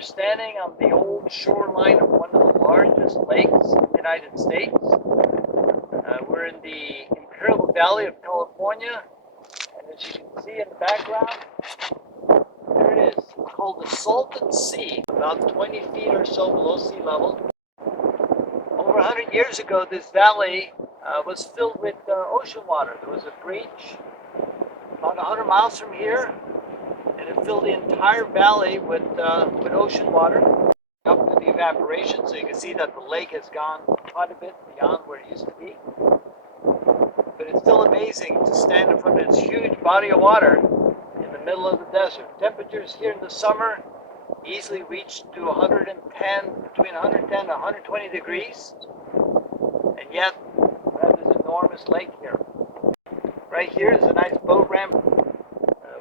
We're standing on the old shoreline of one of the largest lakes in the United States. We're in the Imperial Valley of California, and as you can see in the background, there it is. It's called the Salton Sea, about 20 feet or so below sea level. Over 100 years ago, this valley was filled with ocean water. There was a breach about 100 miles from here, and it filled the entire valley with ocean water up to the evaporation. So you can see that the lake has gone quite a bit beyond where it used to be. But it's still amazing to stand in front of this huge body of water in the middle of the desert. Temperatures here in the summer easily reach to 110, between 110 and 120 degrees. And yet, we have this enormous lake here. Right here is a nice boat ramp.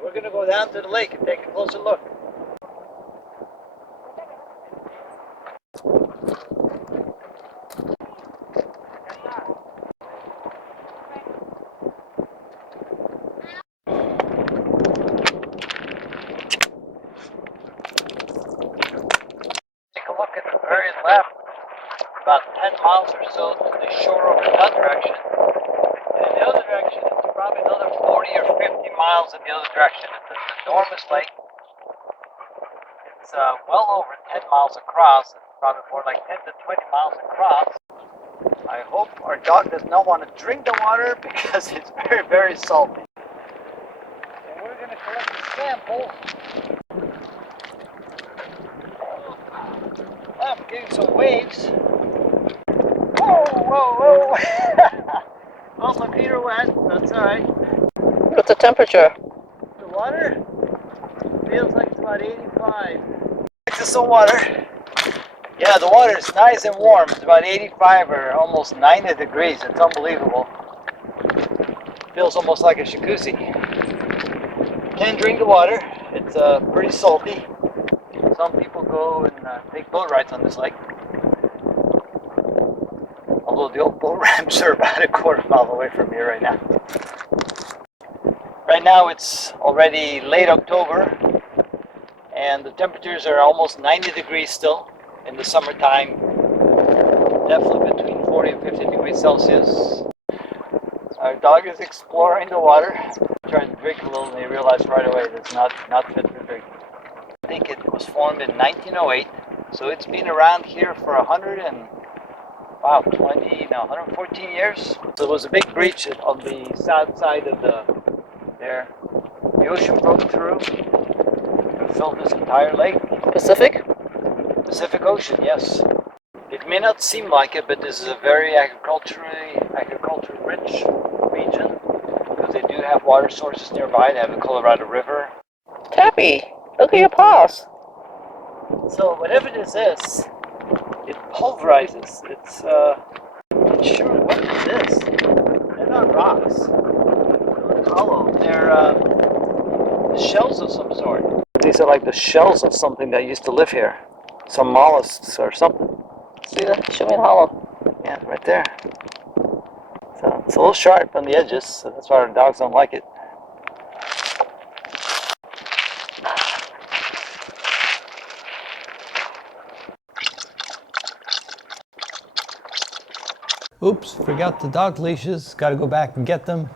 We're going to go down to the lake and take a closer look. Take a look at the very left, about 10 miles or so to the shore over in that direction. And in the other direction, it's probably another 40 or 50 miles in the other direction. It's an enormous lake. It's well over 10 miles across, and probably more like 10 to 20 miles across. I hope our dog does not want to drink the water because it's very, very salty. And we're going to collect a sample. I'm getting some waves. Whoa, whoa, whoa. Well, my feet are wet. That's all right. What's the temperature? The water feels like it's about 85. Next to some water. Yeah, the water is nice and warm. It's about 85 or almost 90 degrees. It's unbelievable. Feels almost like a jacuzzi. Can't drink the water. It's pretty salty. Some people go and take boat rides on this lake. Although the old boat ramps are about a quarter mile away from here right now. Right now it's already late October and the temperatures are almost 90 degrees still. In the summertime, definitely between 40 and 50 degrees Celsius. Our dog is exploring the water, trying to drink a little, and he realized right away that it's not fit for drink. I think it was formed in 1908, so it's been around here for 114 years. So it was a big breach on the south side of there. The ocean broke through and filled this entire lake. Pacific Ocean, yes. It may not seem like it, but this is a very agriculturally rich region because they do have water sources nearby. They have the Colorado River. Tapi, look at your paws. So whatever this is, it pulverizes. It's sure, what is this? They're not rocks. They look hollow. They're shells of some sort. These are like the shells of something that used to live here. Some mollusks or something. See that? Show me the hollow. Yeah, right there. So it's a little sharp on the edges, so that's why our dogs don't like it. Oops, forgot the dog leashes. Got to go back and get them.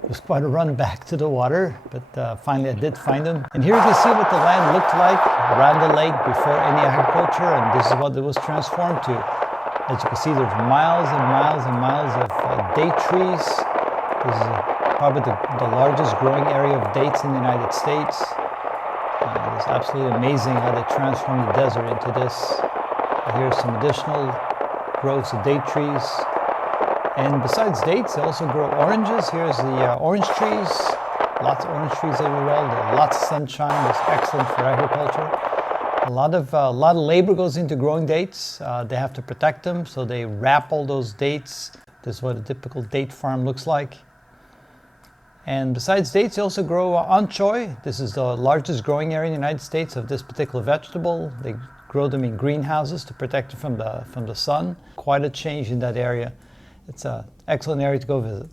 It was quite a run back to the water, but finally I did find them. And here you can see what the land looked like around the lake before any agriculture, and this is what it was transformed to. As you can see, there's miles and miles and miles of date trees. This is probably the largest growing area of dates in the United States. It's absolutely amazing how they transformed the desert into this. Here's some additional groves of date trees. And besides dates, they also grow oranges. Here's the orange trees. Lots of orange trees everywhere. There's lots of sunshine. It's excellent for agriculture. A lot of labor goes into growing dates. They have to protect them, so they wrap all those dates. This is what a typical date farm looks like. And besides dates, they also grow anchoy. This is the largest growing area in the United States of this particular vegetable. They grow them in greenhouses to protect it from the sun. Quite a change in that area. It's an excellent area to go visit.